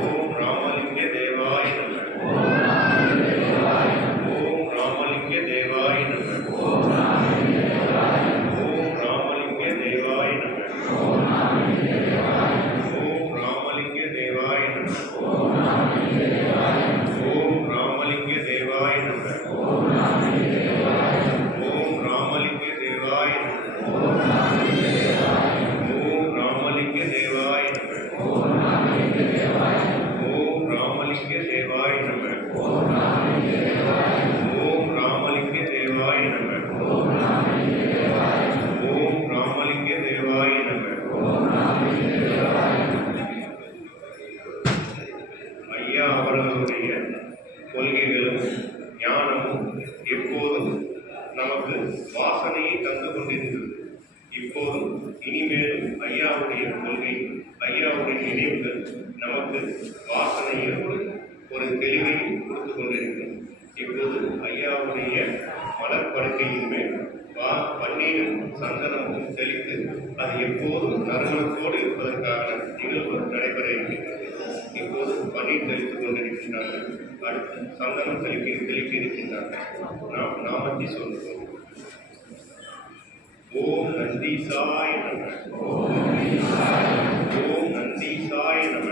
ஓம் ராமலிங்க தேவாய நம. ஓம் ராமலிங்க தேவாய நம. ஓம் ராமலிங்க தேவாய நம. ஓம் ராமலிங்க தேவாய நம. ஓம் ராமலிங்க தேவாய நம. ஓம் ராமலிங்க தேவாய நம. ஓம் ராமலிங்க தேவாய நம. ஓம் ராமலிங்க தேவாய நம. ஓம் ராமலிங்க தேவாய நம. ஓம் ராமலிங்க தேவாய நம. ஐயா அவர்களுடைய கொள்கைகளும் ஞானமும் எப்போதும் நமக்கு வாசனையை தந்து கொண்டிருந்தது. இப்போதும் இனிமேலும் ஐயாவுடைய கொள்கை, ஐயாவுடைய நினைவுகள் நமக்கு வாசனையும் ஒரு தெளிவையும் கொடுத்து கொண்டிருக்கும். இப்போது ஐயாவுடைய மலர்படுக்கையின் மேல் பன்னீரும் சந்தனமும் தெளித்து அது எப்போதும் நறுமணத்தோடு இருப்பதற்கான நிகழ்வு நடைபெற இருக்கின்றது. இப்போது பன்னீர் தெளித்துக் கொண்டிருக்கின்றார்கள். அடுத்து சந்தனம் தெளிக்க இருக்கின்றார்கள். நாம் நாமத்தை சொல்லுவோம். ஓம் நந்தீசாய நம. ஓம் நந்தீசாய நம.